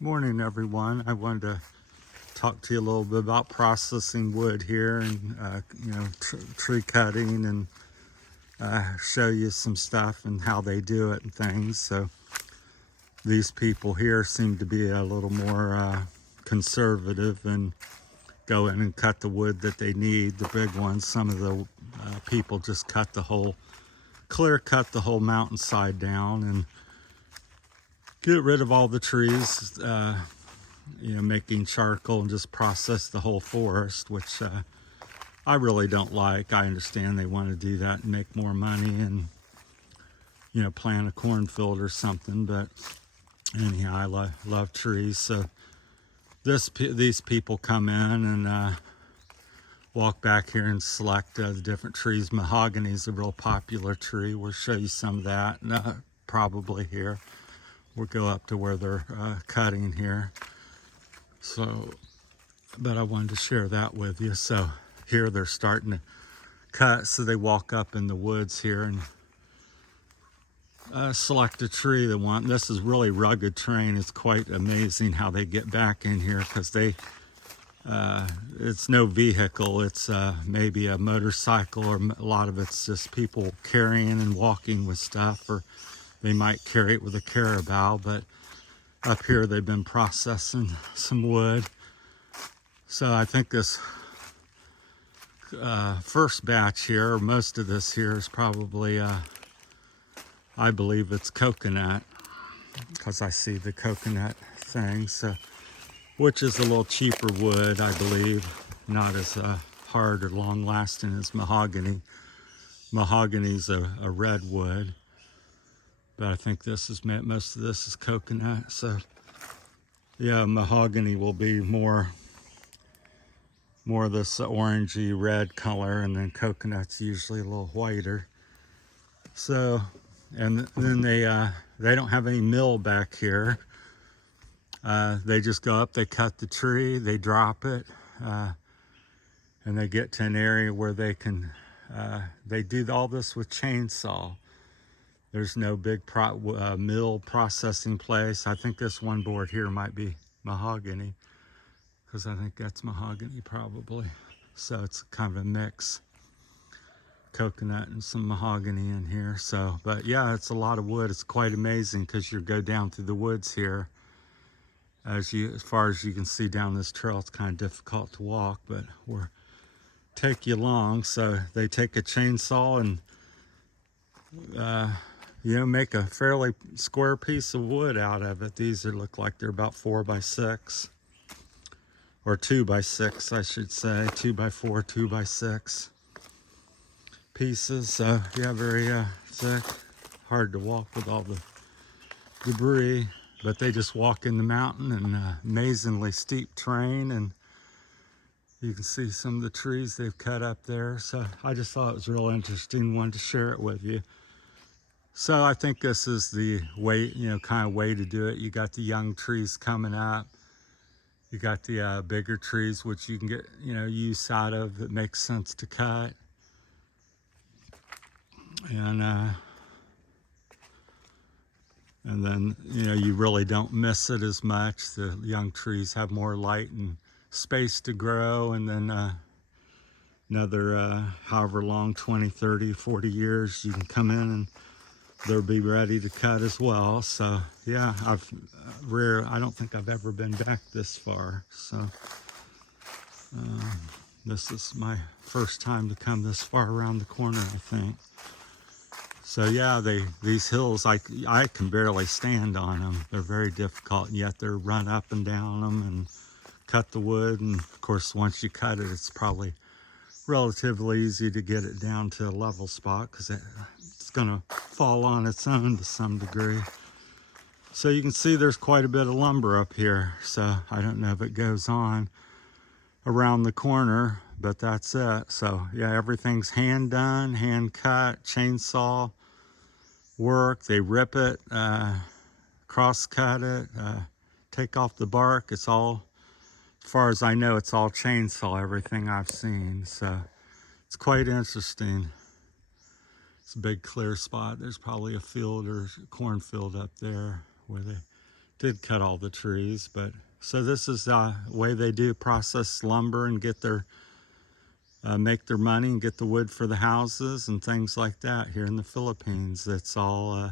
Morning, everyone. I wanted to talk to you a little bit about processing wood here and, tree cutting and show you some stuff and how they do it and things. So these people here seem to be a little more conservative and go in and cut the wood that they need, the big ones. Some of the people just clear cut the whole mountainside down and get rid of all the trees, making charcoal and just process the whole forest, which I really don't like. I understand they want to do that and make more money and, plant a cornfield or something. But anyhow, I love trees. So these people come in and walk back here and select the different trees. Mahogany is a real popular tree. We'll show you some of that probably here. We'll go up to where they're cutting here. So, but I wanted to share that with you. So here they're starting to cut. So they walk up in the woods here and select a tree they want. This is really rugged terrain. It's quite amazing how they get back in here because it's no vehicle. It's maybe a motorcycle, or a lot of it's just people carrying and walking with stuff, or they might carry it with a carabao. But up here they've been processing some wood. So I think this first batch here, or most of this here, is probably, I believe it's coconut, because I see the coconut thing. So, which is a little cheaper wood, I believe, not as hard or long lasting as mahogany. Mahogany's a red wood. But I think most of this is coconut. So yeah, mahogany will be more this orangey red color, and then coconut's usually a little whiter. So, and then they don't have any mill back here. They just go up, they cut the tree, they drop it, and they get to an area where they can, they do all this with chainsaw. There's no big mill processing place. I think this one board here might be mahogany, because I think that's mahogany probably. So it's kind of a mix, coconut and some mahogany in here. So, but yeah, it's a lot of wood. It's quite amazing because you go down through the woods here. As far as you can see down this trail, it's kind of difficult to walk, but we'll take you along. So they take a chainsaw and make a fairly square piece of wood out of it. These look like they're about 4 by 6, or 2 by 6, I should say. 2 by 4, 2 by 6 pieces. So yeah, very thick. Hard to walk with all the debris, but they just walk in the mountain and amazingly steep terrain, and you can see some of the trees they've cut up there. So I just thought it was real interesting. Wanted to share it with you. So I think this is the way, kind of way to do it. You got the young trees coming up. You got the bigger trees, which you can get, use out of. It makes sense to cut. And then, you really don't miss it as much. The young trees have more light and space to grow. And then another, however long, 20, 30, 40 years, you can come in and they'll be ready to cut as well. So yeah, I don't think I've ever been back this far. So this is my first time to come this far around the corner, I think. So yeah, these hills, I can barely stand on them. They're very difficult, and yet they're run up and down them and cut the wood. And of course, once you cut it, it's probably relatively easy to get it down to a level spot, because it's going to fall on its own to some degree. So you can see there's quite a bit of lumber up here. So I don't know if it goes on around the corner, but that's it. So yeah, everything's hand done, hand cut, chainsaw work. They rip it, cross cut it, take off the bark. It's all, as far as I know, it's all chainsaw, everything I've seen. So it's quite interesting. It's a big clear spot. There's probably a field or cornfield up there where they did cut all the trees, but so this is the way they do process lumber and get their make their money and get the wood for the houses and things like that here in the Philippines. It's all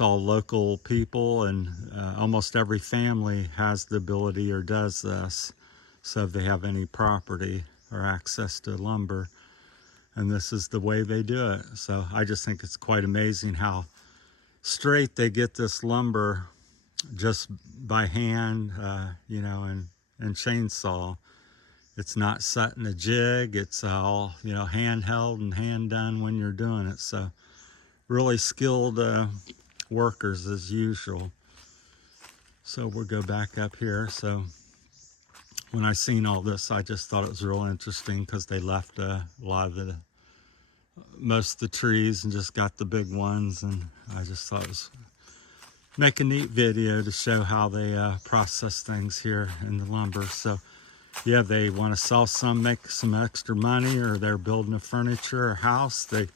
local people, and almost every family has the ability or does this. So if they have any property or access to lumber, and this is the way they do it. So I just think it's quite amazing how straight they get this lumber just by hand, you know, and chainsaw. It's not set in a jig. It's all, you know, handheld and hand done when you're doing it. So really skilled workers as usual. So we'll go back up here. So when I seen all this, I just thought it was real interesting because they left a lot of most of the trees and just got the big ones, and I just thought it was make a neat video to show how they process things here in the lumber. So yeah, they want to sell some, make some extra money, or they're building a furniture or house. They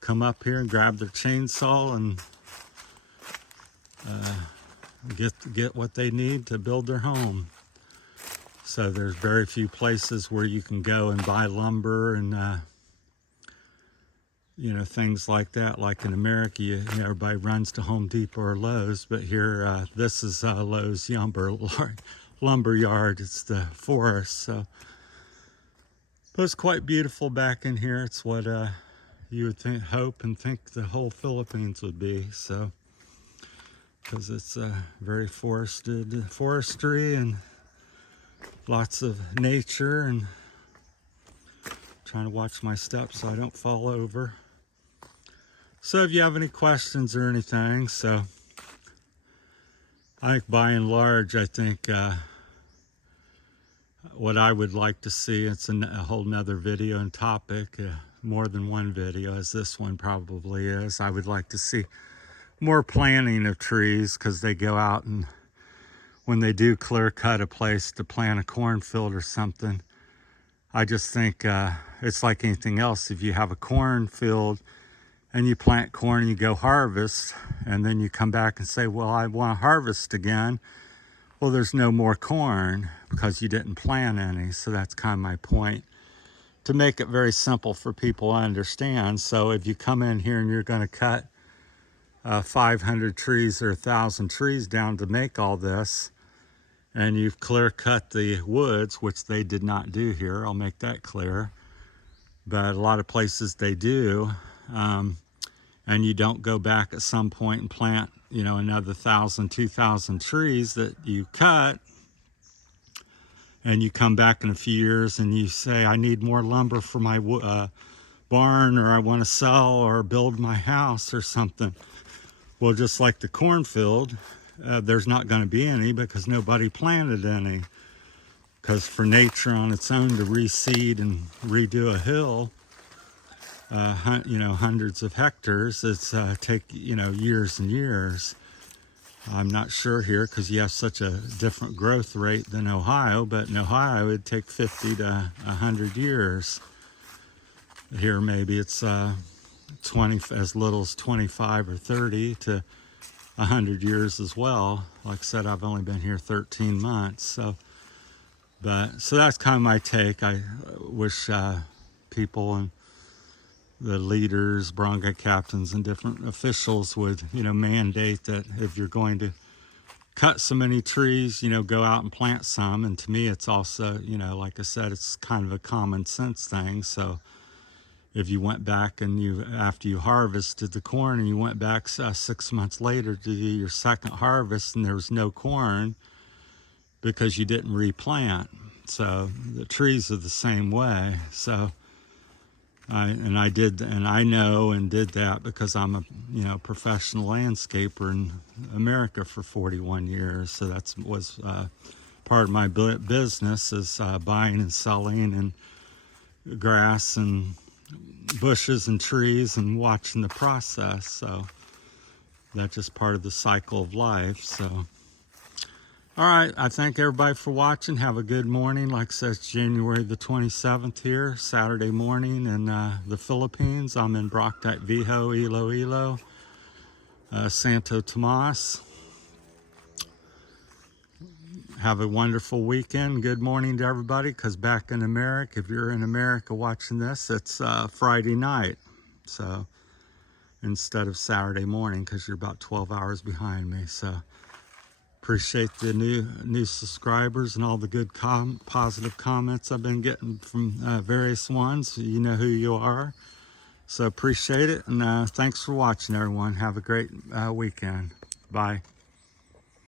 come up here and grab their chainsaw and get what they need to build their home. So there's very few places where you can go and buy lumber and you know, things like that. Like in America, everybody runs to Home Depot or Lowe's, but here this is Lowe's lumber yard. It's the forest. So, but it's quite beautiful back in here. It's what you would hope and think the whole Philippines would be. So, because it's very forestry and lots of nature, and trying to watch my steps so I don't fall over. So if you have any questions or anything, so I think by and large, I think what I would like to see, it's a whole nother video and topic, more than one video, as this one probably is. I would like to see more planting of trees, because they go out and when they do clear cut a place to plant a cornfield or something, I just think it's like anything else. If you have a cornfield and you plant corn and you go harvest, and then you come back and say, well, I want to harvest again. Well, there's no more corn because you didn't plant any. So that's kind of my point, to make it very simple for people to understand. So if you come in here and you're going to cut 500 trees or 1,000 trees down to make all this, and you've clear cut the woods, which they did not do here, I'll make that clear, but a lot of places they do, and you don't go back at some point and plant, you know, another 1,000, 2,000 trees that you cut, and you come back in a few years and you say, I need more lumber for my barn, or I want to sell or build my house or something. Well, just like the cornfield, there's not going to be any because nobody planted any. Because for nature on its own to reseed and redo a hill, you know, hundreds of hectares, it's take, you know, years and years. I'm not sure here because you have such a different growth rate than Ohio, but in Ohio it'd take 50 to 100 years. Here maybe it's 20, as little as 25 or 30 to 100 years as well. Like I said, I've only been here 13 months. So that's kind of my take. I wish people and the leaders, barangay captains, and different officials would, you know, mandate that if you're going to cut so many trees, you know, go out and plant some. And to me, it's also, you know, like I said, it's kind of a common sense thing. So if you went back and after you harvested the corn and you went back 6 months later to do your second harvest and there was no corn because you didn't replant. So the trees are the same way. So I know and did that because I'm a, you know, professional landscaper in America for 41 years. So that was part of my business, is buying and selling and grass and bushes and trees and watching the process. So that's just part of the cycle of life. So all right, I thank everybody for watching. Have a good morning. Like I said, it's January the 27th here, Saturday morning in the Philippines. I'm in Barotac, Viejo, Iloilo, Santo Tomas. have a wonderful weekend. Good morning to everybody, because back in America, if you're in America watching this, it's Friday night. So instead of Saturday morning, because you're about 12 hours behind me. So appreciate the new subscribers and all the good positive comments I've been getting from various ones. You know who you are. So appreciate it, and thanks for watching, everyone. Have a great weekend. Bye.